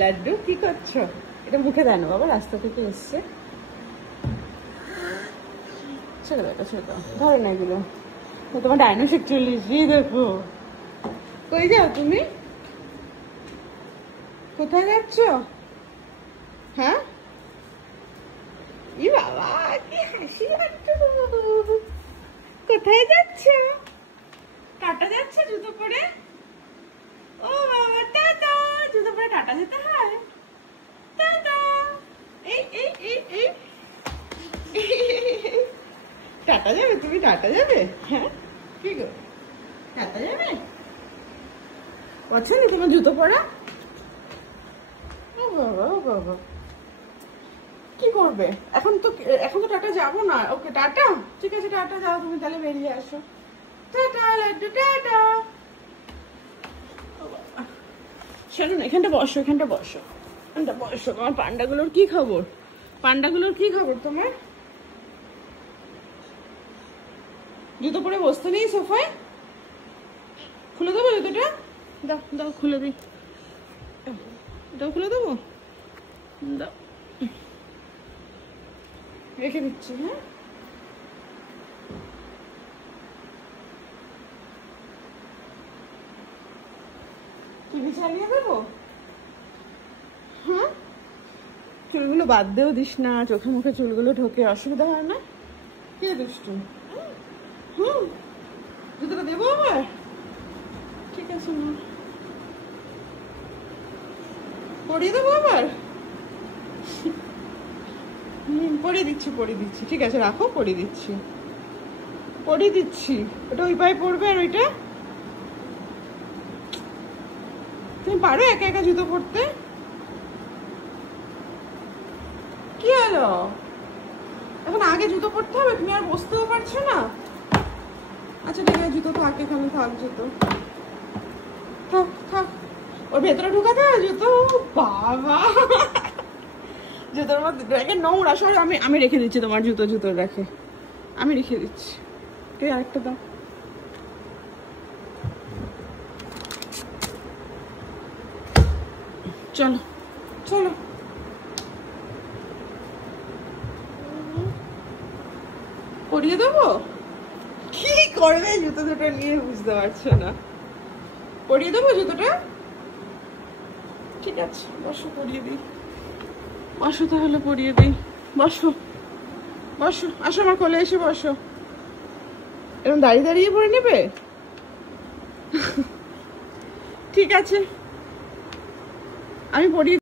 লাড্ডু কি করছো? এটা মুখে দেয় না বাবা, রাস্তা থেকে এসছে। ছেড়ে দাও, ছেড়ে দাও, ধরো না এগুলো। তোমার ডাইনোসর চলে এসে দেখো। কই যাও তুমি? কোথায় যাচ্ছ? হ্যাঁ, ই বাবা কি হাসি লাড্ডু। কোথায় যাচ্ছ? টাটা যাচ্ছে জুতো পরে? ও বাবা টাটা, জুতো পরে টাটা যেতে হয়। টাটা, এই এই এই এই টাটা যাবে তুমি? টাটা যাবে? হ্যাঁ, কি গো, টাটা যাবে? পছন্দ তোমার জুতো পরা? ও বাবা, ও বাবা, কি করবে এখন? তো টাটা যাবো না। ওকে টাটা, ঠিক আছে টাটা, যাও তুমি তাহলে, বেরিয়ে আসো। টাটা লাড্ডু, টাটা। শোনো না, এখানটা বসো, এখানটা বসো, এখানটা বসো। তোমার পান্ডাগুলোর কি খবর? পান্ডাগুলোর কি খবর তোমার? জুতো পরে বসতে নেই সোফায়? খুলে দেবো জুতোটা? দাও দাও, খুলে দিই, দাও খুলে দেবো, দাও, রেখে দিচ্ছি। হ্যাঁ, টিভি চালিয়ে দেবো? হ্যাঁ, চুলগুলো বাদ দেও দিস না, চোখে মুখে চুলগুলো ঢোকে, অসুবিধা হয় না? কে দুষ্টু? হুম, জুতোটা দেবো আবার? ঠিক আছে না, পরিয়ে দেবো আবার? পরিয়ে দিচ্ছি, পরিয়ে দিচ্ছি, ঠিক আছে রাখো, পরিয়ে দিচ্ছি, পরিয়ে দিচ্ছি। ওটা ওই পায়ে পড়বে, আর ওইটা তুমি পারো একা একা জুতো পরতে? কি হলো, এখন আগে জুতো পরতে হবে? তুমি আর বসতেও পারছো না? আচ্ছা ঠিক আছে, জুতো থাক, এখানে থাক জুতো, থাক থাক। ওর ভেতরে ঢুকাতে হবে জুতো? বাবা, জুতোর মধ্যে নোংরা। সর, আমি রেখে দিচ্ছি তোমার জুতো রেখে, আমি রেখে দিচ্ছি। এই আরেকটা দাও। চলো চলো, পরিয়ে দেবো? কি করবে জুতো দুটো নিয়ে বুঝতে পারছো না? পরিয়ে দেবো জুতোটা? ঠিক আছে বসো, পরিয়ে দিই, বসো তাহলে, পরিয়ে দিই, বসো বসো, আসো আমার কোলে এসে বসো। এরকম দাঁড়িয়ে দাঁড়িয়ে পরে নেবে? ঠিক আছে, আমি পরিয়ে